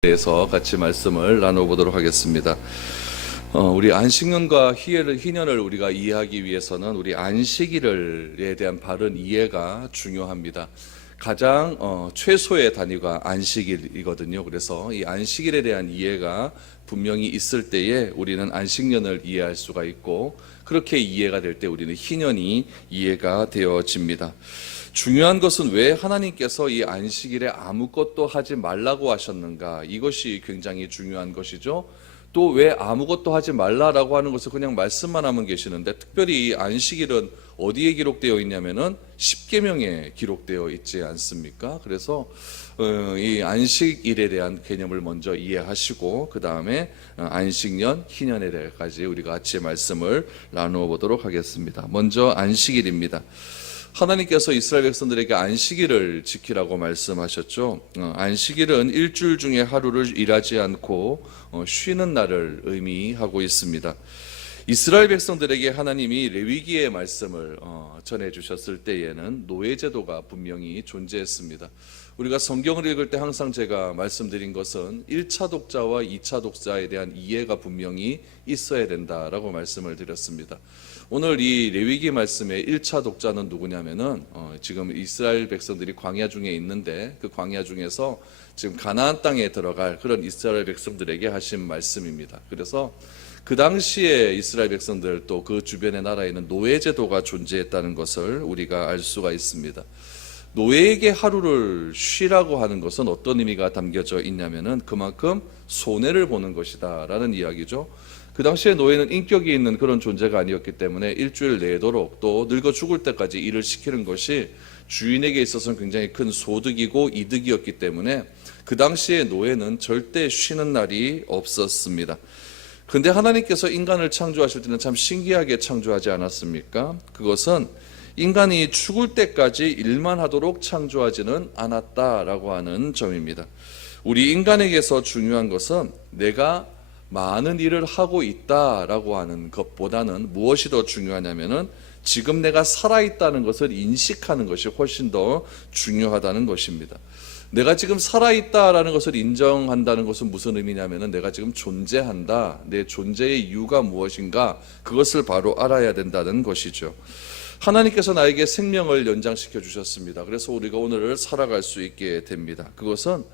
대해서 같이 말씀을 나눠보도록 하겠습니다. 우리 안식년과 희년을 우리가 이해하기 위해서는 우리 안식일에 대한 바른 이해가 중요합니다. 가장 최소의 단위가 안식일이거든요. 그래서 이 안식일에 대한 이해가 분명히 있을 때에 우리는 안식년을 이해할 수가 있고, 그렇게 이해가 될 때 우리는 희년이 이해가 되어집니다. 중요한 것은 왜 하나님께서 이 안식일에 아무것도 하지 말라고 하셨는가, 이것이 굉장히 중요한 것이죠. 또 왜 아무것도 하지 말라라고 하는 것을 그냥 말씀만 하면 계시는데, 특별히 이 안식일은 어디에 기록되어 있냐면은 십계명에 기록되어 있지 않습니까? 그래서 이 안식일에 대한 개념을 먼저 이해하시고, 그 다음에 안식년, 희년에 대해까지 우리가 같이 말씀을 나누어 보도록 하겠습니다. 먼저 안식일입니다. 하나님께서 이스라엘 백성들에게 안식일을 지키라고 말씀하셨죠. 안식일은 일주일 중에 하루를 일하지 않고 쉬는 날을 의미하고 있습니다. 이스라엘 백성들에게 하나님이 레위기의 말씀을 전해주셨을 때에는 노예제도가 분명히 존재했습니다. 우리가 성경을 읽을 때 항상 제가 말씀드린 것은 1차 독자와 2차 독자에 대한 이해가 분명히 있어야 된다라고 말씀을 드렸습니다. 오늘 이 레위기 말씀의 1차 독자는 누구냐면은 지금 이스라엘 백성들이 광야 중에 있는데, 그 광야 중에서 지금 가나안 땅에 들어갈 그런 이스라엘 백성들에게 하신 말씀입니다. 그래서 그 당시에 이스라엘 백성들, 또 그 주변의 나라에는 노예제도가 존재했다는 것을 우리가 알 수가 있습니다. 노예에게 하루를 쉬라고 하는 것은 어떤 의미가 담겨져 있냐면은 그만큼 손해를 보는 것이다 라는 이야기죠. 그 당시에 노예는 인격이 있는 그런 존재가 아니었기 때문에 일주일 내도록, 또 늙어 죽을 때까지 일을 시키는 것이 주인에게 있어서는 굉장히 큰 소득이고 이득이었기 때문에 그 당시에 노예는 절대 쉬는 날이 없었습니다. 그런데 하나님께서 인간을 창조하실 때는 참 신기하게 창조하지 않았습니까? 그것은 인간이 죽을 때까지 일만 하도록 창조하지는 않았다라고 하는 점입니다. 우리 인간에게서 중요한 것은 내가 많은 일을 하고 있다라고 하는 것보다는 무엇이 더 중요하냐면은 지금 내가 살아있다는 것을 인식하는 것이 훨씬 더 중요하다는 것입니다. 내가 지금 살아있다라는 것을 인정한다는 것은 무슨 의미냐면은 내가 지금 존재한다, 내 존재의 이유가 무엇인가, 그것을 바로 알아야 된다는 것이죠. 하나님께서 나에게 생명을 연장시켜 주셨습니다. 그래서 우리가 오늘을 살아갈 수 있게 됩니다. 그것은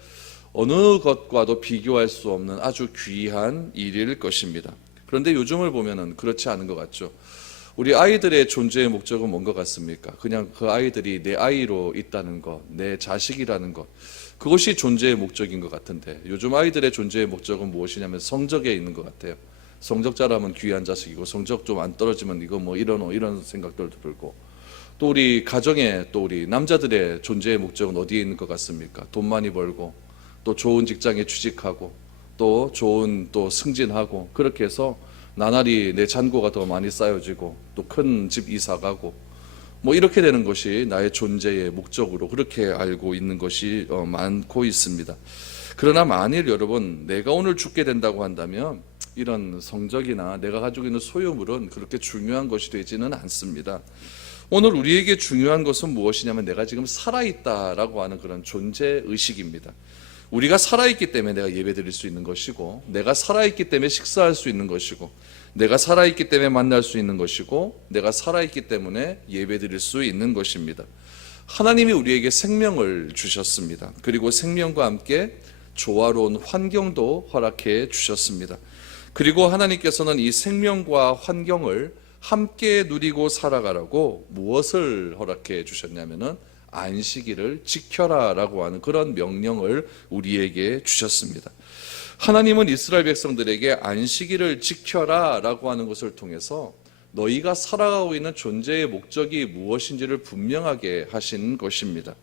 어느 것과도 비교할 수 없는 아주 귀한 일일 것입니다. 그런데 요즘을 보면은 그렇지 않은 것 같죠. 우리 아이들의 존재의 목적은 뭔 것 같습니까? 그냥 그 아이들이 내 아이로 있다는 것, 내 자식이라는 것, 그것이 존재의 목적인 것 같은데, 요즘 아이들의 존재의 목적은 무엇이냐면 성적에 있는 것 같아요. 성적 잘하면 귀한 자식이고, 성적 좀 안 떨어지면 이거 뭐 이런 생각들도 들고, 또 우리 가정에, 또 우리 남자들의 존재의 목적은 어디에 있는 것 같습니까? 돈 많이 벌고, 또 좋은 직장에 취직하고, 또 좋은 또 승진하고, 그렇게 해서 나날이 내 잔고가 더 많이 쌓여지고, 또 큰 집 이사 가고, 뭐 이렇게 되는 것이 나의 존재의 목적으로 그렇게 알고 있는 것이 많고 있습니다. 그러나 만일 여러분, 내가 오늘 죽게 된다고 한다면 이런 성적이나 내가 가지고 있는 소유물은 그렇게 중요한 것이 되지는 않습니다. 오늘 우리에게 중요한 것은 무엇이냐면 내가 지금 살아있다라고 하는 그런 존재의식입니다. 우리가 살아있기 때문에 내가 예배드릴 수 있는 것이고, 내가 살아있기 때문에 식사할 수 있는 것이고, 내가 살아있기 때문에 만날 수 있는 것이고, 내가 살아있기 때문에 예배드릴 수 있는 것입니다. 하나님이 우리에게 생명을 주셨습니다. 그리고 생명과 함께 조화로운 환경도 허락해 주셨습니다. 그리고 하나님께서는 이 생명과 환경을 함께 누리고 살아가라고 무엇을 허락해 주셨냐면은 안식일을 지켜라 라고 하는 그런 명령을 우리에게 주셨습니다. 하나님은 이스라엘 백성들에게 안식일을 지켜라 라고 하는 것을 통해서 너희가 살아가고 있는 존재의 목적이 무엇인지를 분명하게 하신 것입니다.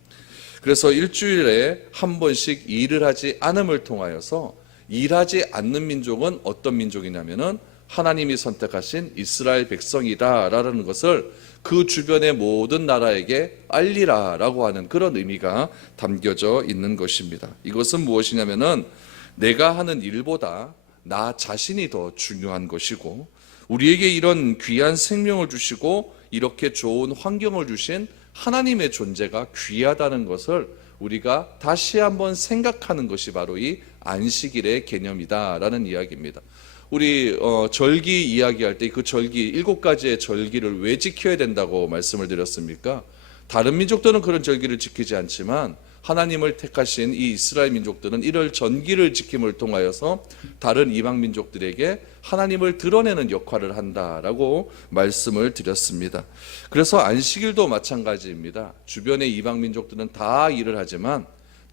그래서 일주일에 한 번씩 일을 하지 않음을 통하여서, 일하지 않는 민족은 어떤 민족이냐면은 하나님이 선택하신 이스라엘 백성이다라는 것을 그 주변의 모든 나라에게 알리라라고 하는 그런 의미가 담겨져 있는 것입니다. 이것은 무엇이냐면은 내가 하는 일보다 나 자신이 더 중요한 것이고, 우리에게 이런 귀한 생명을 주시고 이렇게 좋은 환경을 주신 하나님의 존재가 귀하다는 것을 우리가 다시 한번 생각하는 것이 바로 이 안식일의 개념이다라는 이야기입니다. 우리 절기 이야기할 때 그 절기 7가지의 절기를 왜 지켜야 된다고 말씀을 드렸습니까? 다른 민족들은 그런 절기를 지키지 않지만 하나님을 택하신 이 이스라엘 민족들은 이럴 전기를 지킴을 통하여서 다른 이방 민족들에게 하나님을 드러내는 역할을 한다라고 말씀을 드렸습니다. 그래서 안식일도 마찬가지입니다. 주변의 이방 민족들은 다 일을 하지만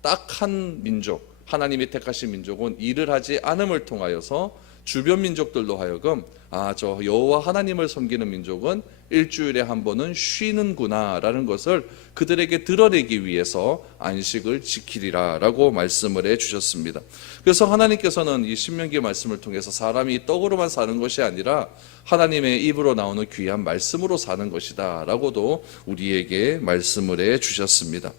딱 한 민족, 하나님이 택하신 민족은 일을 하지 않음을 통하여서 주변 민족들로 하여금 저 여호와 하나님을 섬기는 민족은 일주일에 한 번은 쉬는구나 라는 것을 그들에게 드러내기 위해서 안식을 지키리라 라고 말씀을 해 주셨습니다. 그래서 하나님께서는 이 신명기 말씀을 통해서 사람이 떡으로만 사는 것이 아니라 하나님의 입으로 나오는 귀한 말씀으로 사는 것이다 라고도 우리에게 말씀을 해 주셨습니다.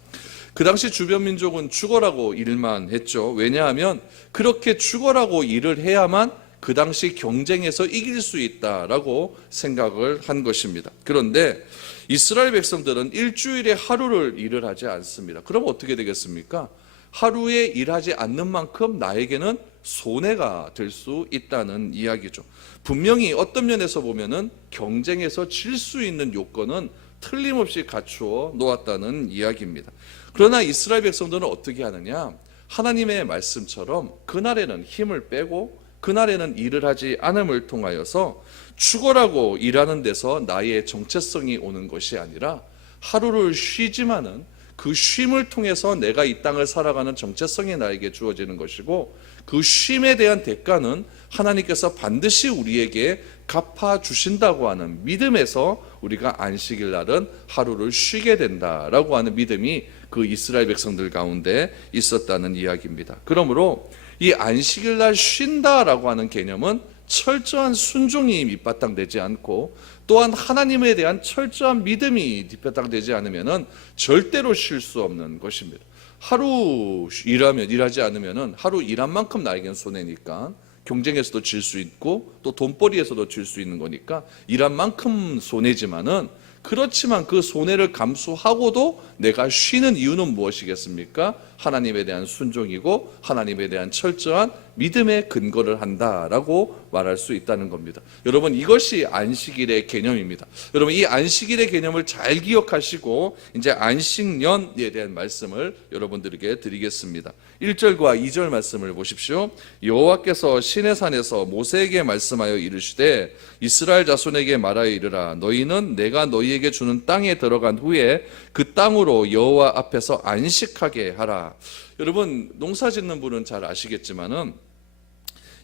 그 당시 주변 민족은 죽어라고 일만 했죠. 왜냐하면 그렇게 죽어라고 일을 해야만 그 당시 경쟁에서 이길 수 있다라고 생각을 한 것입니다. 그런데 이스라엘 백성들은 일주일에 하루를 일을 하지 않습니다. 그럼 어떻게 되겠습니까? 하루에 일하지 않는 만큼 나에게는 손해가 될 수 있다는 이야기죠. 분명히 어떤 면에서 보면은 경쟁에서 질 수 있는 요건은 틀림없이 갖추어 놓았다는 이야기입니다. 그러나 이스라엘 백성들은 어떻게 하느냐? 하나님의 말씀처럼 그날에는 힘을 빼고 그날에는 일을 하지 않음을 통하여서 죽어라고 일하는 데서 나의 정체성이 오는 것이 아니라 하루를 쉬지만은 그 쉼을 통해서 내가 이 땅을 살아가는 정체성이 나에게 주어지는 것이고 그 쉼에 대한 대가는 하나님께서 반드시 우리에게 갚아주신다고 하는 믿음에서 우리가 안식일 날은 하루를 쉬게 된다라고 하는 믿음이 그 이스라엘 백성들 가운데 있었다는 이야기입니다. 그러므로 이 안식일 날 쉰다라고 하는 개념은 철저한 순종이 밑바탕되지 않고 또한 하나님에 대한 철저한 믿음이 밑바탕되지 않으면 절대로 쉴 수 없는 것입니다. 하루 일하지 않으면 하루 일한 만큼 나에겐 손해니까 경쟁에서도 질 수 있고 또 돈벌이에서도 질 수 있는 거니까 일한 만큼 손해지만은 그렇지만 그 손해를 감수하고도 내가 쉬는 이유는 무엇이겠습니까? 하나님에 대한 순종이고 하나님에 대한 철저한 믿음의 근거를 한다라고 말할 수 있다는 겁니다. 여러분, 이것이 안식일의 개념입니다. 여러분, 이 안식일의 개념을 잘 기억하시고 이제 안식년에 대한 말씀을 여러분들에게 드리겠습니다. 1절과 2절 말씀을 보십시오. 여호와께서 시내산에서 모세에게 말씀하여 이르시되 이스라엘 자손에게 말하여 이르라. 너희는 내가 너희에게 주는 땅에 들어간 후에 그 땅으로 여호와 앞에서 안식하게 하라. 여러분, 농사 짓는 분은 잘 아시겠지만은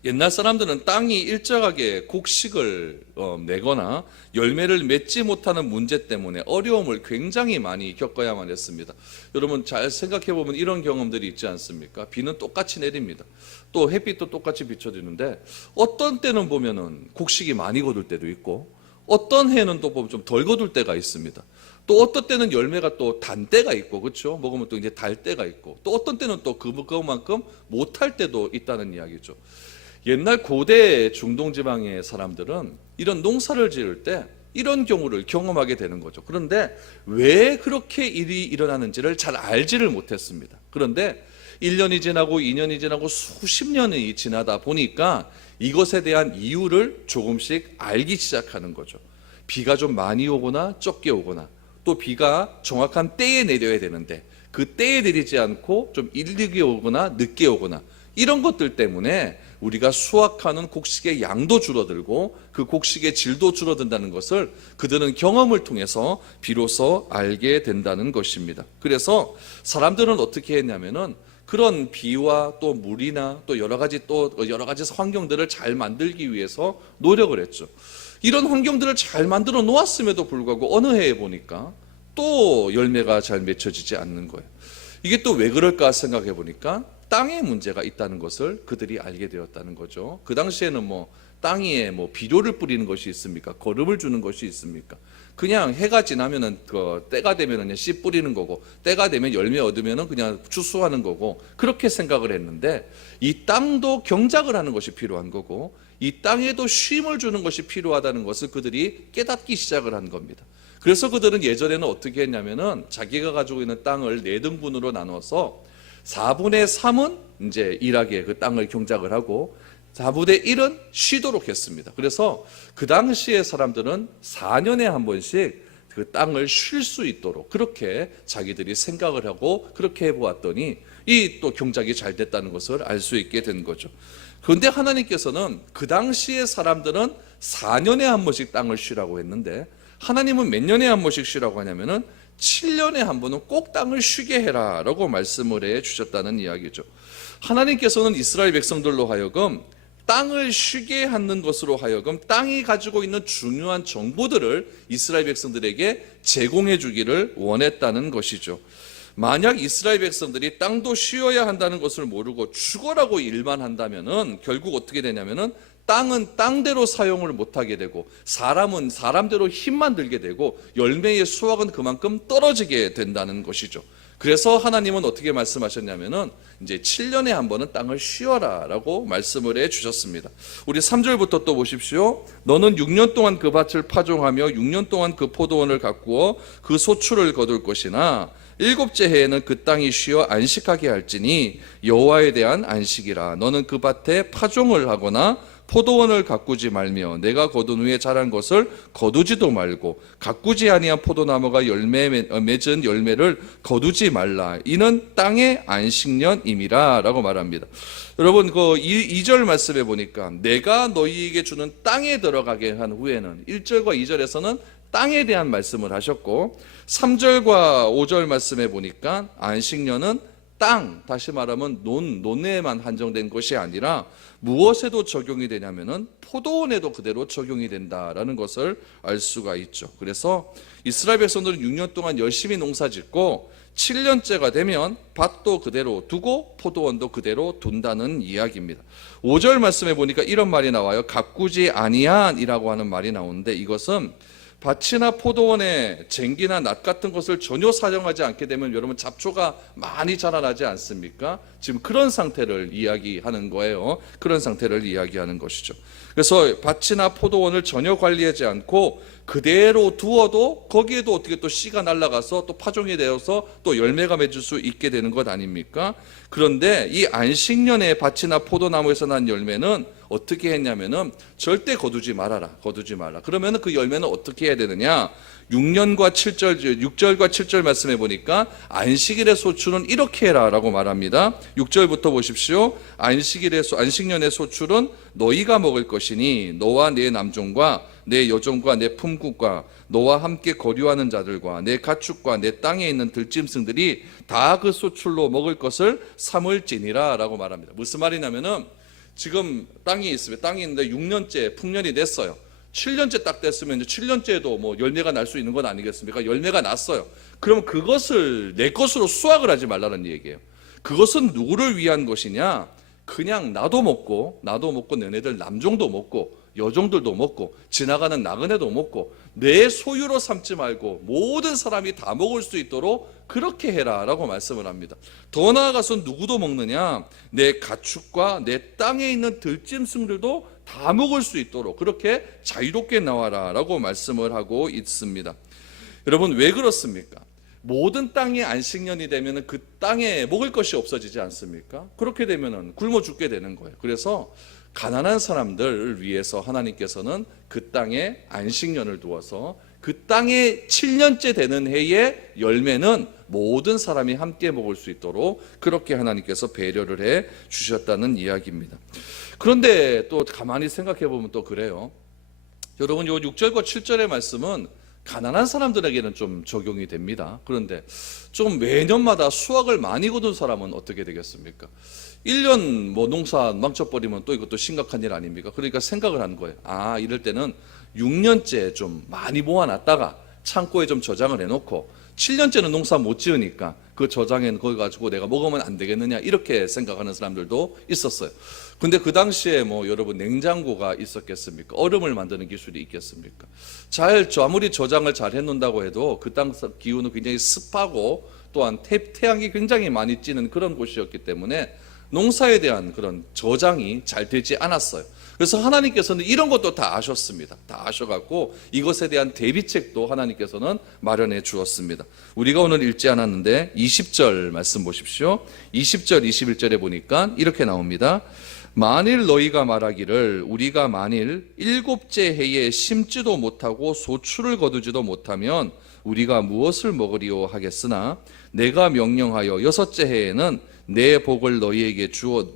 옛날 사람들은 땅이 일정하게 곡식을 내거나 열매를 맺지 못하는 문제 때문에 어려움을 굉장히 많이 겪어야만 했습니다. 여러분, 잘 생각해 보면 이런 경험들이 있지 않습니까? 비는 똑같이 내립니다. 또 햇빛도 똑같이 비춰지는데 어떤 때는 보면은 곡식이 많이 거둘 때도 있고 어떤 해는 또 보면 좀 덜 거둘 때가 있습니다. 또 어떤 때는 열매가 또 단 때가 있고, 그렇죠? 먹으면 또 이제 달 때가 있고, 또 어떤 때는 또 그만큼 못할 때도 있다는 이야기죠. 옛날 고대 중동 지방의 사람들은 이런 농사를 지을 때 이런 경우를 경험하게 되는 거죠. 그런데 왜 그렇게 일이 일어나는지를 잘 알지를 못했습니다. 그런데 1년이 지나고 2년이 지나고 수십 년이 지나다 보니까 이것에 대한 이유를 조금씩 알기 시작하는 거죠. 비가 좀 많이 오거나 적게 오거나 또 비가 정확한 때에 내려야 되는데 그 때에 내리지 않고 좀 일찍 오거나 늦게 오거나 이런 것들 때문에 우리가 수확하는 곡식의 양도 줄어들고 그 곡식의 질도 줄어든다는 것을 그들은 경험을 통해서 비로소 알게 된다는 것입니다. 그래서 사람들은 어떻게 했냐면은 그런 비와 또 물이나 또 여러 가지 환경들을 잘 만들기 위해서 노력을 했죠. 이런 환경들을 잘 만들어 놓았음에도 불구하고 어느 해에 보니까 또 열매가 잘 맺혀지지 않는 거예요. 이게 또 왜 그럴까 생각해 보니까 땅에 문제가 있다는 것을 그들이 알게 되었다는 거죠. 그 당시에는 땅 위에 비료를 뿌리는 것이 있습니까? 거름을 주는 것이 있습니까? 그냥 해가 지나면은 때가 되면은 그냥 씨 뿌리는 거고 때가 되면 열매 얻으면은 그냥 추수하는 거고 그렇게 생각을 했는데 이 땅도 경작을 하는 것이 필요한 거고 이 땅에도 쉼을 주는 것이 필요하다는 것을 그들이 깨닫기 시작을 한 겁니다. 그래서 그들은 예전에는 어떻게 했냐면은 자기가 가지고 있는 땅을 4등분으로 나눠서 4분의 3은 이제 일하기에 그 땅을 경작을 하고 4분의 1은 쉬도록 했습니다. 그래서 그 당시의 사람들은 4년에 한 번씩 그 땅을 쉴 수 있도록 그렇게 자기들이 생각을 하고 그렇게 해보았더니 이 또 경작이 잘 됐다는 것을 알 수 있게 된 거죠. 그런데 하나님께서는 그 당시의 사람들은 4년에 한 번씩 땅을 쉬라고 했는데 하나님은 몇 년에 한 번씩 쉬라고 하냐면은 7년에 한 번은 꼭 땅을 쉬게 해라 라고 말씀을 해 주셨다는 이야기죠. 하나님께서는 이스라엘 백성들로 하여금 땅을 쉬게 하는 것으로 하여금 땅이 가지고 있는 중요한 정보들을 이스라엘 백성들에게 제공해 주기를 원했다는 것이죠. 만약 이스라엘 백성들이 땅도 쉬어야 한다는 것을 모르고 죽어라고 일만 한다면은 결국 어떻게 되냐면은 땅은 땅대로 사용을 못하게 되고 사람은 사람대로 힘만 들게 되고 열매의 수확은 그만큼 떨어지게 된다는 것이죠. 그래서 하나님은 어떻게 말씀하셨냐면은 이제 7년에 한 번은 땅을 쉬어라 라고 말씀을 해 주셨습니다. 우리 3절부터 또 보십시오. 너는 6년 동안 그 밭을 파종하며 6년 동안 그 포도원을 가꾸어 그 소출을 거둘 것이나 7째 해에는 그 땅이 쉬어 안식하게 할지니 여호와에 대한 안식이라. 너는 그 밭에 파종을 하거나 포도원을 가꾸지 말며 내가 거둔 후에 자란 것을 거두지도 말고 가꾸지 아니한 포도나무가 열매 맺은 열매를 거두지 말라. 이는 땅의 안식년임이라 라고 말합니다. 여러분 그 2절 말씀에 보니까 내가 너희에게 주는 땅에 들어가게 한 후에는 1절과 2절에서는 땅에 대한 말씀을 하셨고 3절과 5절 말씀에 보니까 안식년은 땅, 다시 말하면 논에만 한정된 것이 아니라 무엇에도 적용이 되냐면은 포도원에도 그대로 적용이 된다라는 것을 알 수가 있죠. 그래서 이스라엘 백성들은 6년 동안 열심히 농사짓고 7년째가 되면 밭도 그대로 두고 포도원도 그대로 둔다는 이야기입니다. 5절 말씀에 보니까 이런 말이 나와요. 가꾸지 아니한이라고 하는 말이 나오는데 이것은 밭이나 포도원에 쟁기나 낫 같은 것을 전혀 사용하지 않게 되면 여러분 잡초가 많이 자라나지 않습니까? 지금 그런 상태를 이야기하는 거예요. 그런 상태를 이야기하는 것이죠. 그래서 밭이나 포도원을 전혀 관리하지 않고 그대로 두어도 거기에도 어떻게 또 씨가 날아가서 또 파종이 되어서 또 열매가 맺을 수 있게 되는 것 아닙니까? 그런데 이 안식년의 밭이나 포도나무에서 난 열매는 어떻게 했냐면은 절대 거두지 말아라. 거두지 말라. 그러면은 그 열매는 어떻게 해야 되느냐? 6절과 7절 말씀해 보니까 안식일의 소출은 이렇게 해라라고 말합니다. 6절부터 보십시오. 안식년의 소출은 너희가 먹을 것이니 너와 네 남종과 내 여종과 내 품국과 너와 함께 거류하는 자들과 내 가축과 내 땅에 있는 들짐승들이 다 그 소출로 먹을 것을 삼을지니라 라고 말합니다. 무슨 말이냐면은 지금 땅이 있으면 땅이 있는데 6년째 풍년이 됐어요. 7년째 딱 됐으면 이제 7년째에도 뭐 열매가 날 수 있는 건 아니겠습니까? 열매가 났어요. 그럼 그것을 내 것으로 수확을 하지 말라는 얘기예요. 그것은 누구를 위한 것이냐? 그냥 나도 먹고 너네들 남종도 먹고 여종들도 먹고 지나가는 나그네도 먹고 내 소유로 삼지 말고 모든 사람이 다 먹을 수 있도록 그렇게 해라 라고 말씀을 합니다. 더 나아가서 누구도 먹느냐? 내 가축과 내 땅에 있는 들짐승들도 다 먹을 수 있도록 그렇게 자유롭게 나와라 라고 말씀을 하고 있습니다. 여러분 왜 그렇습니까? 모든 땅이 안식년이 되면 그 땅에 먹을 것이 없어지지 않습니까? 그렇게 되면 굶어 죽게 되는 거예요. 그래서 가난한 사람들을 위해서 하나님께서는 그 땅에 안식년을 두어서 그 땅에 7년째 되는 해의 열매는 모든 사람이 함께 먹을 수 있도록 그렇게 하나님께서 배려를 해 주셨다는 이야기입니다. 그런데 또 가만히 생각해 보면 또 그래요. 여러분 요 6절과 7절의 말씀은 가난한 사람들에게는 좀 적용이 됩니다. 그런데 좀 매년마다 수확을 많이 거둔 사람은 어떻게 되겠습니까? 1년 뭐 농사 망쳐버리면 또 이것도 심각한 일 아닙니까? 그러니까 생각을 한 거예요. 아, 이럴 때는 6년째 좀 많이 모아놨다가 창고에 좀 저장을 해놓고 7년째는 농사 못 지으니까 그 저장에 거기 가지고 내가 먹으면 안 되겠느냐 이렇게 생각하는 사람들도 있었어요. 근데 그 당시에 뭐 여러분 냉장고가 있었겠습니까? 얼음을 만드는 기술이 있겠습니까? 아무리 저장을 잘 해놓는다고 해도 그 땅 기후는 굉장히 습하고 또한 태양이 굉장히 많이 찌는 그런 곳이었기 때문에 농사에 대한 그런 저장이 잘 되지 않았어요. 그래서 하나님께서는 이런 것도 다 아셨습니다. 다 아셔갖고 이것에 대한 대비책도 하나님께서는 마련해 주었습니다. 우리가 오늘 읽지 않았는데 20절 말씀 보십시오. 20절 21절에 보니까 이렇게 나옵니다. 만일 너희가 말하기를 우리가 만일 일곱째 해에 심지도 못하고 소출을 거두지도 못하면 우리가 무엇을 먹으리요 하겠으나 내가 명령하여 여섯째 해에는 내 복을 너희에게 주어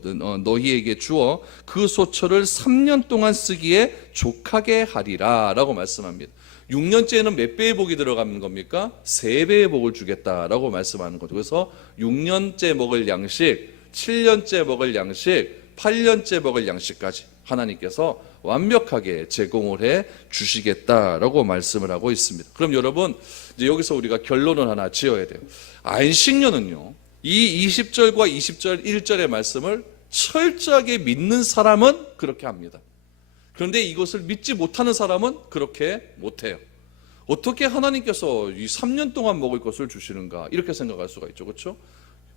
그 소철을 3년 동안 쓰기에 족하게 하리라 라고 말씀합니다. 6년째에는 몇 배의 복이 들어가는 겁니까? 3배의 복을 주겠다라고 말씀하는 거죠. 그래서 6년째 먹을 양식, 7년째 먹을 양식, 8년째 먹을 양식까지 하나님께서 완벽하게 제공을 해 주시겠다라고 말씀을 하고 있습니다. 그럼 여러분, 이제 여기서 우리가 결론을 하나 지어야 돼요. 안식년은요, 이 20절과 20절 1절의 말씀을 철저하게 믿는 사람은 그렇게 합니다. 그런데 이것을 믿지 못하는 사람은 그렇게 못해요. 어떻게 하나님께서 이 3년 동안 먹을 것을 주시는가 이렇게 생각할 수가 있죠. 그렇죠?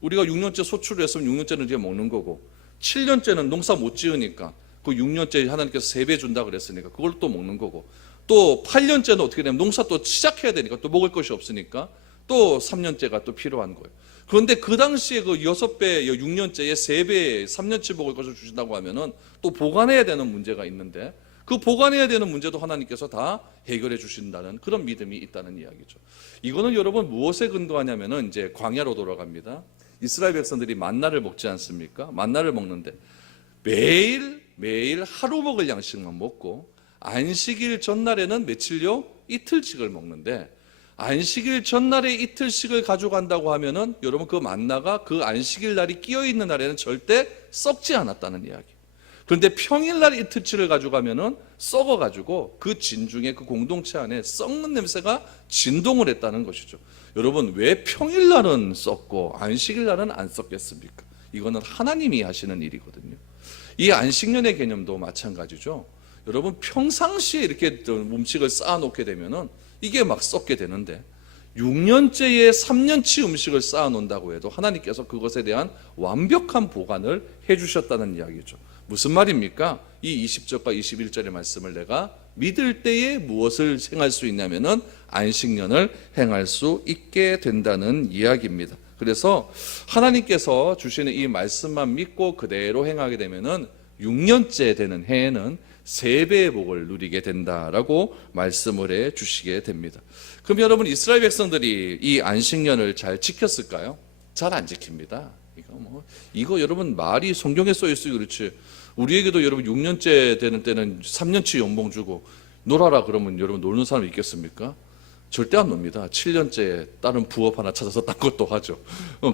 우리가 6년째 소출을 했으면 6년째는 이제 먹는 거고 7년째는 농사 못 지으니까 그 6년째 하나님께서 3배 준다 그랬으니까 그걸 또 먹는 거고 또 8년째는 어떻게 되냐면 농사 또 시작해야 되니까 또 먹을 것이 없으니까 또 3년째가 또 필요한 거예요. 그런데 그 당시에 그 6배, 6년째에 3배, 3년치 먹을 것을 주신다고 하면은 또 보관해야 되는 문제가 있는데 그 보관해야 되는 문제도 하나님께서 다 해결해 주신다는 그런 믿음이 있다는 이야기죠. 이거는 여러분 무엇에 근거하냐면은 이제 광야로 돌아갑니다. 이스라엘 백성들이 만나를 먹지 않습니까? 만나를 먹는데 매일 하루 먹을 양식만 먹고 안식일 전날에는 며칠요? 이틀씩을 먹는데 안식일 전날에 이틀씩을 가져간다고 하면은 여러분 그 만나가 그 안식일 날이 끼어 있는 날에는 절대 썩지 않았다는 이야기. 그런데 평일날 이틀치를 가져가면은 썩어가지고 그 진중에 그 공동체 안에 썩는 냄새가 진동을 했다는 것이죠. 여러분 왜 평일날은 썩고 안식일날은 안 썩겠습니까? 이거는 하나님이 하시는 일이거든요. 이 안식년의 개념도 마찬가지죠. 여러분 평상시에 이렇게 음식을 쌓아놓게 되면은 이게 막 썩게 되는데 6년째에 3년치 음식을 쌓아놓는다고 해도 하나님께서 그것에 대한 완벽한 보관을 해주셨다는 이야기죠. 무슨 말입니까? 이 20절과 21절의 말씀을 내가 믿을 때에 무엇을 행할 수 있냐면은 안식년을 행할 수 있게 된다는 이야기입니다. 그래서 하나님께서 주시는 이 말씀만 믿고 그대로 행하게 되면은 6년째 되는 해에는 3배의 복을 누리게 된다라고 말씀을 해 주시게 됩니다. 그럼 여러분 이스라엘 백성들이 이 안식년을 잘 지켰을까요? 잘 안 지킵니다. 이거 여러분 말이 성경에 써 있어요. 그렇지. 우리에게도 여러분 6년째 되는 때는 3년치 연봉 주고 놀아라 그러면 여러분 노는 사람 있겠습니까? 절대 안 놉니다. 7년째 다른 부업 하나 찾아서 딴 것도 하죠.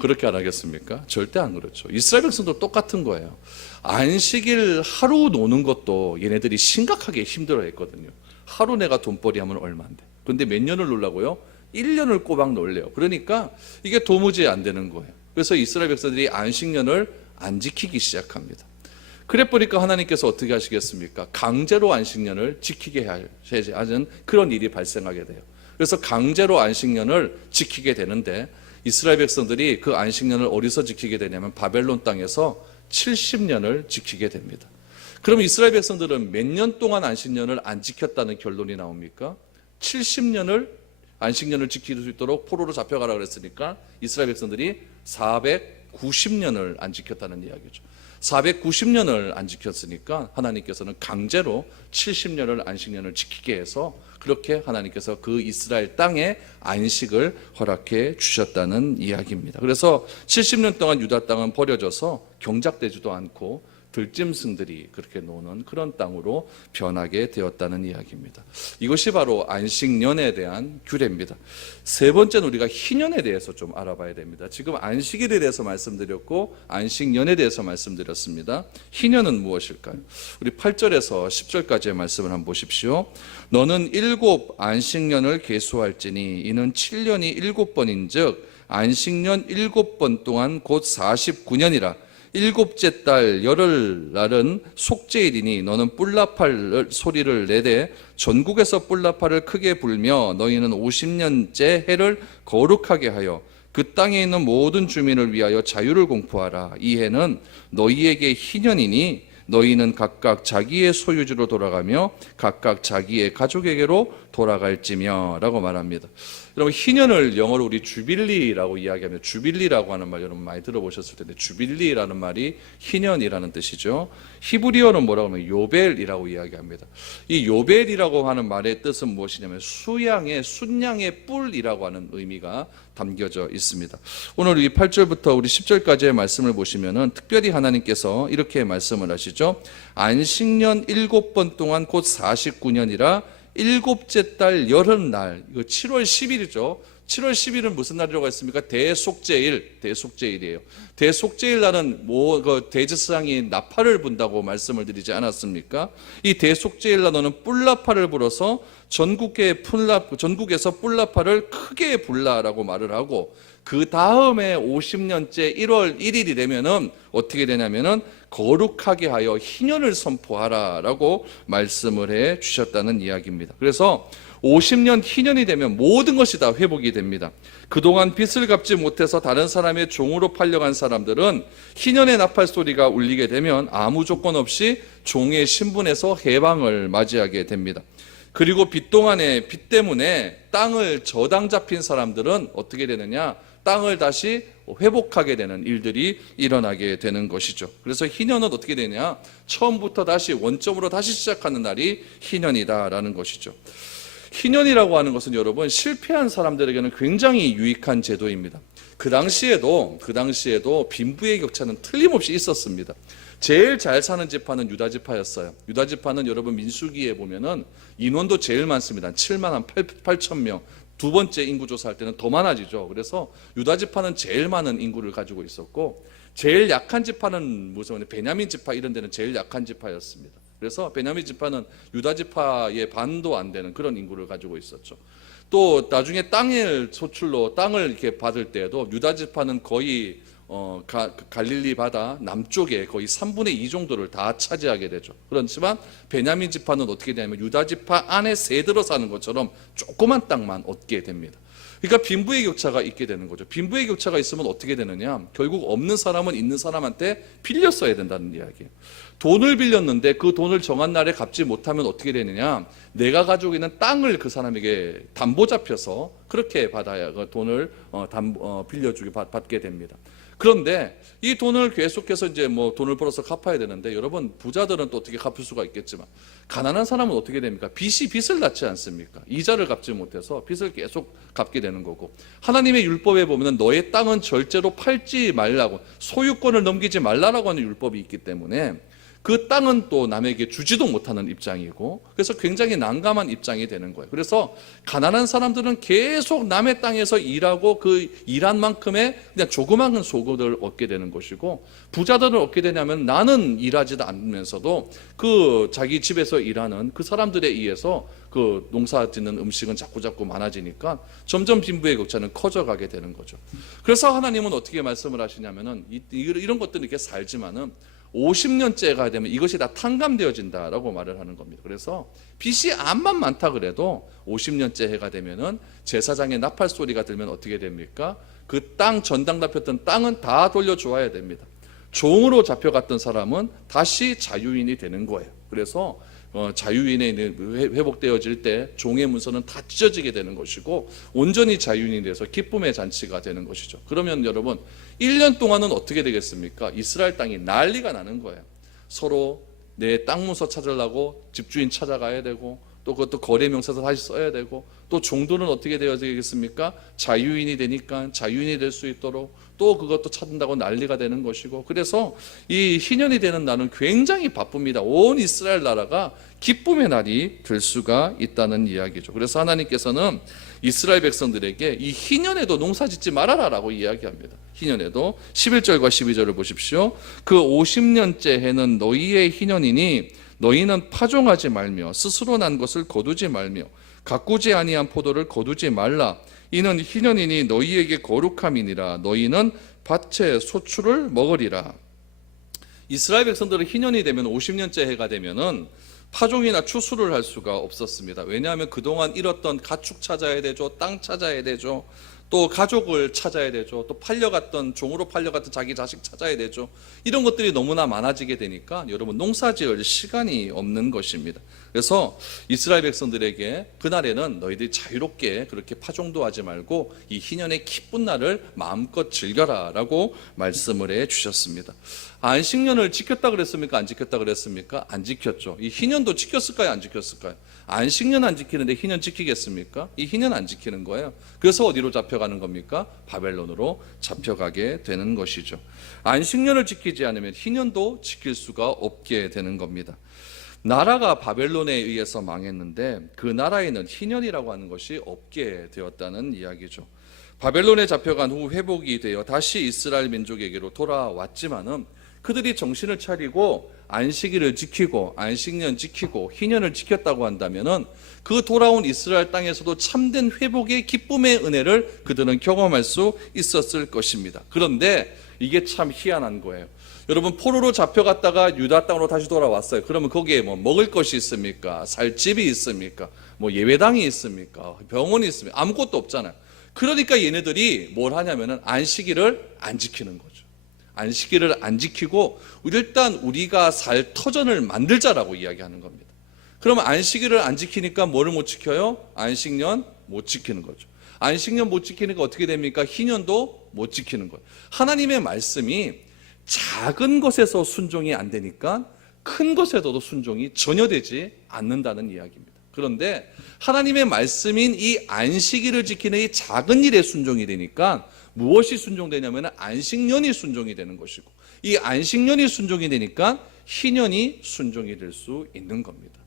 그렇게 안 하겠습니까? 절대 안 그렇죠. 이스라엘 백성도 똑같은 거예요. 안식일 하루 노는 것도 얘네들이 심각하게 힘들어 했거든요. 하루 내가 돈벌이 하면 얼마인데. 그런데 몇 년을 놀라고요? 1년을 꼬박 놀래요. 그러니까 이게 도무지 안 되는 거예요. 그래서 이스라엘 백성들이 안식년을 안 지키기 시작합니다. 그래 보니까 하나님께서 어떻게 하시겠습니까? 강제로 안식년을 지키게 하는 그런 일이 발생하게 돼요. 그래서 강제로 안식년을 지키게 되는데 이스라엘 백성들이 그 안식년을 어디서 지키게 되냐면 바벨론 땅에서 70년을 지키게 됩니다. 그럼 이스라엘 백성들은 몇 년 동안 안식년을 안 지켰다는 결론이 나옵니까? 70년을 안식년을 지킬 수 있도록 포로로 잡혀가라 그랬으니까 이스라엘 백성들이 490년을 안 지켰다는 이야기죠. 490년을 안 지켰으니까 하나님께서는 강제로 70년을 안식년을 지키게 해서 그렇게 하나님께서 그 이스라엘 땅에 안식을 허락해 주셨다는 이야기입니다. 그래서 70년 동안 유다 땅은 버려져서 경작되지도 않고 들짐승들이 그렇게 노는 그런 땅으로 변하게 되었다는 이야기입니다. 이것이 바로 안식년에 대한 규례입니다. 세 번째는 우리가 희년에 대해서 좀 알아봐야 됩니다. 지금 안식일에 대해서 말씀드렸고 안식년에 대해서 말씀드렸습니다. 희년은 무엇일까요? 우리 8절에서 10절까지의 말씀을 한번 보십시오. 너는 7 안식년을 계수할지니 이는 7년이 7번인즉 안식년 7번 동안 곧 49년이라 7째 달 열흘날은 속죄일이니 너는 뿔나팔 소리를 내되 전국에서 뿔나팔을 크게 불며 너희는 50년째 해를 거룩하게 하여 그 땅에 있는 모든 주민을 위하여 자유를 공포하라. 이 해는 너희에게 희년이니 너희는 각각 자기의 소유지로 돌아가며 각각 자기의 가족에게로 돌아갈지며 라고 말합니다. 여러분, 희년을 영어로 우리 주빌리라고 이야기하면, 주빌리라고 하는 말 여러분 많이 들어보셨을 텐데, 주빌리라는 말이 희년이라는 뜻이죠. 히브리어는 뭐라고 하면 요벨이라고 이야기합니다. 이 요벨이라고 하는 말의 뜻은 무엇이냐면 순양의 뿔이라고 하는 의미가 담겨져 있습니다. 오늘 이 8절부터 우리 10절까지의 말씀을 보시면은 특별히 하나님께서 이렇게 말씀을 하시죠. 안식년 7번 동안 곧 49년이라 일곱째 달 열흔날, 이거 7월 10일이죠. 7월 10일은 무슨 날이라고 했습니까? 대속죄일이에요. 대속죄일 날은 대제사장이 나팔을 분다고 말씀을 드리지 않았습니까? 이 대속죄일 날은 뿔나팔을 불어서 전국에서 뿔나팔을 크게 불라라고 말을 하고, 그 다음에 50년째 1월 1일이 되면은 어떻게 되냐면은 거룩하게 하여 희년을 선포하라라고 말씀을 해 주셨다는 이야기입니다. 그래서 50년 희년이 되면 모든 것이 다 회복이 됩니다. 그동안 빚을 갚지 못해서 다른 사람의 종으로 팔려간 사람들은 희년의 나팔 소리가 울리게 되면 아무 조건 없이 종의 신분에서 해방을 맞이하게 됩니다. 그리고 빚 때문에 땅을 저당 잡힌 사람들은 어떻게 되느냐? 땅을 다시 회복하게 되는 일들이 일어나게 되는 것이죠. 그래서 희년은 어떻게 되냐? 처음부터 다시 원점으로 다시 시작하는 날이 희년이다라는 것이죠. 희년이라고 하는 것은 여러분, 실패한 사람들에게는 굉장히 유익한 제도입니다. 그 당시에도 빈부의 격차는 틀림없이 있었습니다. 제일 잘 사는 지파는 유다 지파였어요. 유다 지파는 여러분 민수기에 보면은 인원도 제일 많습니다. 7만 8천 명. 두 번째 인구 조사할 때는 더 많아지죠. 그래서 유다 지파는 제일 많은 인구를 가지고 있었고, 제일 약한 지파는 무슨 베냐민 지파 이런 데는 제일 약한 지파였습니다. 그래서 베냐민 지파는 유다 지파의 반도 안 되는 그런 인구를 가지고 있었죠. 또 나중에 땅을 소출로 땅을 이렇게 받을 때에도 유다 지파는 거의 갈릴리 바다 남쪽에 거의 3분의 2 정도를 다 차지하게 되죠. 그렇지만 베냐민 지파는 어떻게 되냐면 유다 지파 안에 새들어 사는 것처럼 조그만 땅만 얻게 됩니다. 그러니까 빈부의 격차가 있게 되는 거죠. 빈부의 격차가 있으면 어떻게 되느냐? 결국 없는 사람은 있는 사람한테 빌려 써야 된다는 이야기예요. 돈을 빌렸는데 그 돈을 정한 날에 갚지 못하면 어떻게 되느냐? 내가 가지고 있는 땅을 그 사람에게 담보 잡혀서 그렇게 받아야 그 돈을 빌려주게 받게 됩니다. 그런데 이 돈을 계속해서 이제 돈을 벌어서 갚아야 되는데, 여러분 부자들은 또 어떻게 갚을 수가 있겠지만 가난한 사람은 어떻게 됩니까? 빚이 빚을 낳지 않습니까? 이자를 갚지 못해서 빚을 계속 갚게 되는 거고, 하나님의 율법에 보면 너의 땅은 절제로 팔지 말라고, 소유권을 넘기지 말라라고 하는 율법이 있기 때문에 그 땅은 또 남에게 주지도 못하는 입장이고, 그래서 굉장히 난감한 입장이 되는 거예요. 그래서 가난한 사람들은 계속 남의 땅에서 일하고 그 일한 만큼의 그냥 조그마한 소득을 얻게 되는 것이고, 부자들은 어떻게 되냐면 나는 일하지도 않으면서도 그 자기 집에서 일하는 그 사람들에 의해서 그 농사 짓는 음식은 자꾸 많아지니까 점점 빈부의 격차는 커져가게 되는 거죠. 그래서 하나님은 어떻게 말씀을 하시냐면은 이런 것들은 이렇게 살지만은 50년째가 되면 이것이 다 탕감되어진다라고 말을 하는 겁니다. 그래서 빚이 암만 많다 그래도 50년째 해가 되면은 제사장의 나팔 소리가 들면 어떻게 됩니까? 그 땅 전당 잡혔던 땅은 다 돌려주어야 됩니다. 종으로 잡혀갔던 사람은 다시 자유인이 되는 거예요. 그래서 자유인이 회복되어질 때 종의 문서는 다 찢어지게 되는 것이고, 온전히 자유인이 돼서 기쁨의 잔치가 되는 것이죠. 그러면 여러분 1년 동안은 어떻게 되겠습니까? 이스라엘 땅이 난리가 나는 거예요. 서로 내 땅 문서 찾으려고 집주인 찾아가야 되고, 또 그것도 거래 명세서 다시 써야 되고, 또 종들은 어떻게 되어지겠습니까? 자유인이 되니까 자유인이 될 수 있도록 또 그것도 찾는다고 난리가 되는 것이고, 그래서 이 희년이 되는 날은 굉장히 바쁩니다. 온 이스라엘 나라가 기쁨의 날이 될 수가 있다는 이야기죠. 그래서 하나님께서는 이스라엘 백성들에게 이 희년에도 농사 짓지 말아라라고 이야기합니다. 희년에도 11절과 12절을 보십시오. 그 50년째 해는 너희의 희년이니 너희는 파종하지 말며 스스로 난 것을 거두지 말며 가꾸지 아니한 포도를 거두지 말라. 이는 희년이니 너희에게 거룩함이니라. 너희는 밭의 소출을 먹으리라. 이스라엘 백성들은 희년이 되면 50년째 해가 되면은 파종이나 추수를 할 수가 없었습니다. 왜냐하면 그동안 잃었던 가축 찾아야 되죠, 땅 찾아야 되죠, 또 가족을 찾아야 되죠. 또 팔려갔던, 종으로 팔려갔던 자기 자식 찾아야 되죠. 이런 것들이 너무나 많아지게 되니까 여러분 농사 지을 시간이 없는 것입니다. 그래서 이스라엘 백성들에게 그날에는 너희들이 자유롭게 그렇게 파종도 하지 말고 이 희년의 기쁜 날을 마음껏 즐겨라 라고 말씀을 해 주셨습니다. 안식년을 지켰다 그랬습니까? 안 지켰다 그랬습니까? 안 지켰죠. 이 희년도 지켰을까요? 안 지켰을까요? 안식년 안 지키는데 희년 지키겠습니까? 이 희년 안 지키는 거예요. 그래서 어디로 잡혀가는 겁니까? 바벨론으로 잡혀가게 되는 것이죠. 안식년을 지키지 않으면 희년도 지킬 수가 없게 되는 겁니다. 나라가 바벨론에 의해서 망했는데 그 나라에는 희년이라고 하는 것이 없게 되었다는 이야기죠. 바벨론에 잡혀간 후 회복이 되어 다시 이스라엘 민족에게로 돌아왔지만은 그들이 정신을 차리고 안식일을 지키고 안식년 지키고 희년을 지켰다고 한다면은 그 돌아온 이스라엘 땅에서도 참된 회복의 기쁨의 은혜를 그들은 경험할 수 있었을 것입니다. 그런데 이게 참 희한한 거예요. 여러분, 포로로 잡혀갔다가 유다 땅으로 다시 돌아왔어요. 그러면 거기에 뭐 먹을 것이 있습니까? 살 집이 있습니까? 뭐 예배당이 있습니까? 병원이 있습니까? 아무것도 없잖아요. 그러니까 얘네들이 뭘 하냐면은 안식일을 안 지키는 거죠. 안식일을 안 지키고 일단 우리가 살 터전을 만들자라고 이야기하는 겁니다. 그러면 안식일을 안 지키니까 뭐를 못 지켜요? 안식년 못 지키는 거죠. 안식년 못 지키니까 어떻게 됩니까? 희년도 못 지키는 거예요. 하나님의 말씀이 작은 것에서 순종이 안 되니까 큰 것에서도 순종이 전혀 되지 않는다는 이야기입니다. 그런데 하나님의 말씀인 이 안식일을 지키는 이 작은 일에 순종이 되니까 무엇이 순종되냐면 안식년이 순종이 되는 것이고, 이 안식년이 순종이 되니까 희년이 순종이 될 수 있는 겁니다.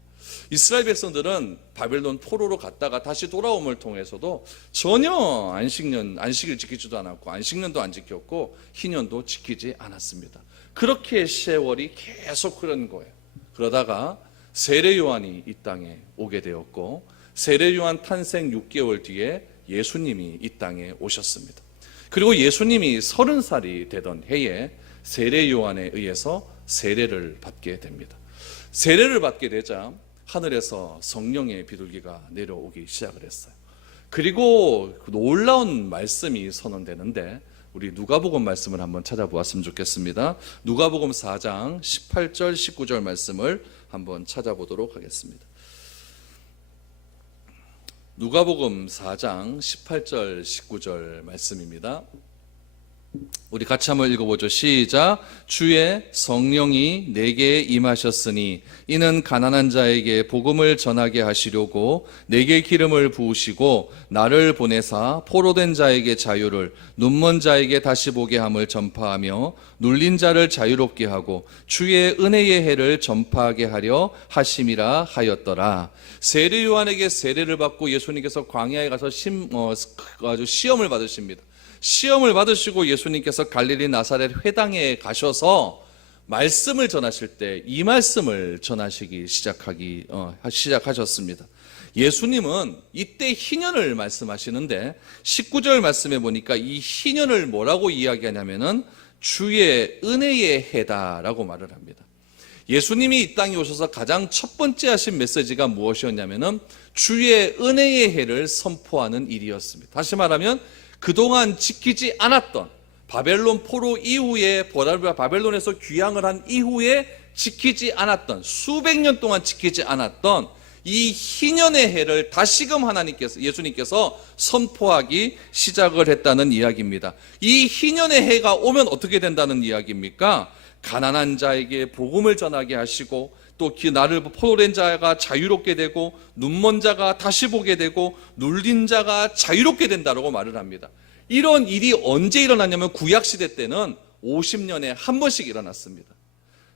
이스라엘 백성들은 바벨론 포로로 갔다가 다시 돌아옴을 통해서도 전혀 안식일 지키지도 않았고 안식년도 안 지켰고 희년도 지키지 않았습니다. 그렇게 세월이 계속 흐른 거예요. 그러다가 세례 요한이 이 땅에 오게 되었고, 세례 요한 탄생 6개월 뒤에 예수님이 이 땅에 오셨습니다. 그리고 예수님이 30살이 되던 해에 세례 요한에 의해서 세례를 받게 됩니다. 세례를 받게 되자 하늘에서 성령의 비둘기가 내려오기 시작을 했어요. 그리고 놀라운 말씀이 선언되는데 우리 누가복음 말씀을 한번 찾아보았으면 좋겠습니다. 누가복음 4장 18절 19절 말씀을 한번 찾아보도록 하겠습니다. 누가복음 4장 18절 19절 말씀입니다. 우리 같이 한번 읽어보죠. 시작. 주의 성령이 내게 임하셨으니 이는 가난한 자에게 복음을 전하게 하시려고 내게 기름을 부으시고 나를 보내사 포로된 자에게 자유를, 눈먼 자에게 다시 보게 함을 전파하며 눌린 자를 자유롭게 하고 주의 은혜의 해를 전파하게 하려 하심이라 하였더라. 세례 요한에게 세례를 받고 예수님께서 광야에 가서 아주 시험을 받으십니다. 시험을 받으시고 예수님께서 갈릴리 나사렛 회당에 가셔서 말씀을 전하실 때 이 말씀을 전하시기 시작하셨습니다. 예수님은 이때 희년을 말씀하시는데 19절 말씀에 보니까 이 희년을 뭐라고 이야기하냐면은 주의 은혜의 해다라고 말을 합니다. 예수님이 이 땅에 오셔서 가장 첫 번째 하신 메시지가 무엇이었냐면은 주의 은혜의 해를 선포하는 일이었습니다. 다시 말하면 그동안 지키지 않았던, 바벨론 포로 이후에 바벨론에서 귀향을 한 이후에 지키지 않았던, 수백 년 동안 지키지 않았던 이 희년의 해를 다시금 예수님께서 선포하기 시작을 했다는 이야기입니다. 이 희년의 해가 오면 어떻게 된다는 이야기입니까? 가난한 자에게 복음을 전하게 하시고, 또 나를 포로된 자가 자유롭게 되고, 눈먼 자가 다시 보게 되고, 눌린 자가 자유롭게 된다고 말을 합니다. 이런 일이 언제 일어났냐면 구약시대 때는 50년에 한 번씩 일어났습니다.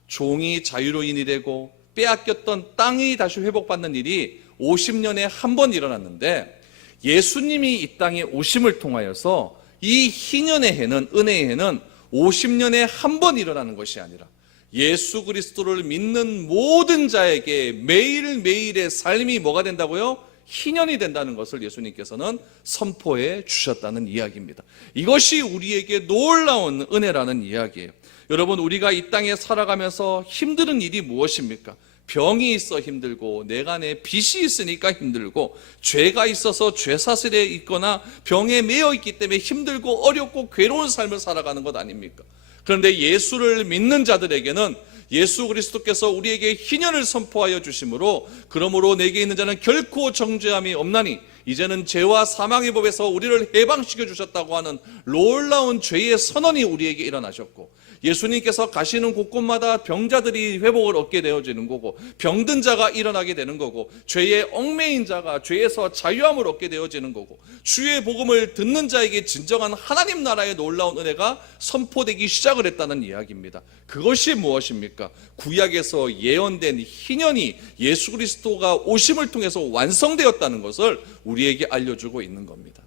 종이 자유로인이 되고 빼앗겼던 땅이 다시 회복받는 일이 50년에 한 번 일어났는데, 예수님이 이 땅에 오심을 통하여서 이 희년의 해는, 은혜의 해는 50년에 한 번 일어나는 것이 아니라 예수 그리스도를 믿는 모든 자에게 매일매일의 삶이 뭐가 된다고요? 희년이 된다는 것을 예수님께서는 선포해 주셨다는 이야기입니다. 이것이 우리에게 놀라운 은혜라는 이야기예요. 여러분, 우리가 이 땅에 살아가면서 힘든 일이 무엇입니까? 병이 있어 힘들고, 내 안에 빚이 있으니까 힘들고, 죄가 있어서 죄사슬에 있거나 병에 매여 있기 때문에 힘들고 어렵고 괴로운 삶을 살아가는 것 아닙니까? 그런데 예수를 믿는 자들에게는 예수 그리스도께서 우리에게 희년을 선포하여 주심으로, 그러므로 내게 있는 자는 결코 정죄함이 없나니 이제는 죄와 사망의 법에서 우리를 해방시켜 주셨다고 하는 놀라운 죄의 선언이 우리에게 일어나셨고, 예수님께서 가시는 곳곳마다 병자들이 회복을 얻게 되어지는 거고, 병든 자가 일어나게 되는 거고, 죄의 얽매인 자가 죄에서 자유함을 얻게 되어지는 거고, 주의 복음을 듣는 자에게 진정한 하나님 나라의 놀라운 은혜가 선포되기 시작을 했다는 이야기입니다. 그것이 무엇입니까? 구약에서 예언된 희년이 예수 그리스도가 오심을 통해서 완성되었다는 것을 우리에게 알려주고 있는 겁니다.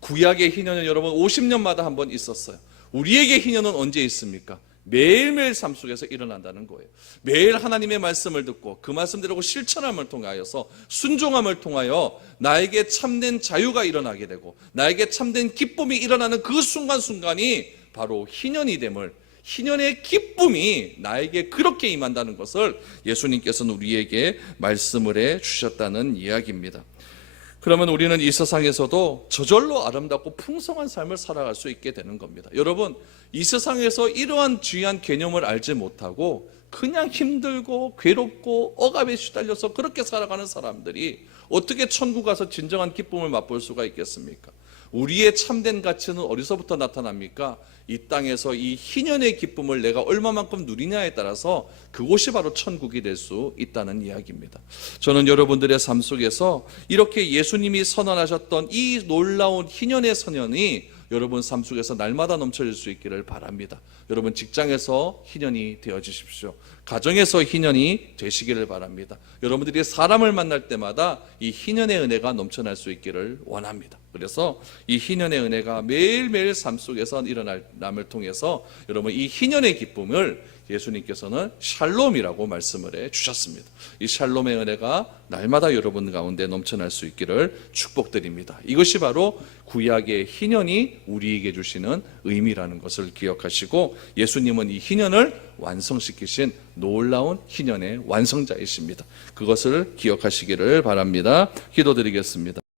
구약의 희년은 여러분 50년마다 한 번 있었어요. 우리에게 희년은 언제 있습니까? 매일매일 삶 속에서 일어난다는 거예요. 매일 하나님의 말씀을 듣고 그 말씀대로 실천함을 통하여서, 순종함을 통하여 나에게 참된 자유가 일어나게 되고, 나에게 참된 기쁨이 일어나는 그 순간순간이 바로 희년이 됨을, 희년의 기쁨이 나에게 그렇게 임한다는 것을 예수님께서는 우리에게 말씀을 해 주셨다는 이야기입니다. 그러면 우리는 이 세상에서도 저절로 아름답고 풍성한 삶을 살아갈 수 있게 되는 겁니다. 여러분, 이 세상에서 이러한 귀한 개념을 알지 못하고 그냥 힘들고 괴롭고 억압에 시달려서 그렇게 살아가는 사람들이 어떻게 천국 가서 진정한 기쁨을 맛볼 수가 있겠습니까? 우리의 참된 가치는 어디서부터 나타납니까? 이 땅에서 이 희년의 기쁨을 내가 얼마만큼 누리냐에 따라서 그곳이 바로 천국이 될 수 있다는 이야기입니다. 저는 여러분들의 삶 속에서 이렇게 예수님이 선언하셨던 이 놀라운 희년의 선언이 여러분 삶 속에서 날마다 넘쳐질 수 있기를 바랍니다. 여러분 직장에서 희년이 되어주십시오. 가정에서 희년이 되시기를 바랍니다. 여러분들이 사람을 만날 때마다 이 희년의 은혜가 넘쳐날 수 있기를 원합니다. 그래서 이 희년의 은혜가 매일매일 삶 속에서 일어남을 통해서 여러분 이 희년의 기쁨을 예수님께서는 샬롬이라고 말씀을 해 주셨습니다. 이 샬롬의 은혜가 날마다 여러분 가운데 넘쳐날 수 있기를 축복드립니다. 이것이 바로 구약의 희년이 우리에게 주시는 의미라는 것을 기억하시고, 예수님은 이 희년을 완성시키신 놀라운 희년의 완성자이십니다. 그것을 기억하시기를 바랍니다. 기도드리겠습니다.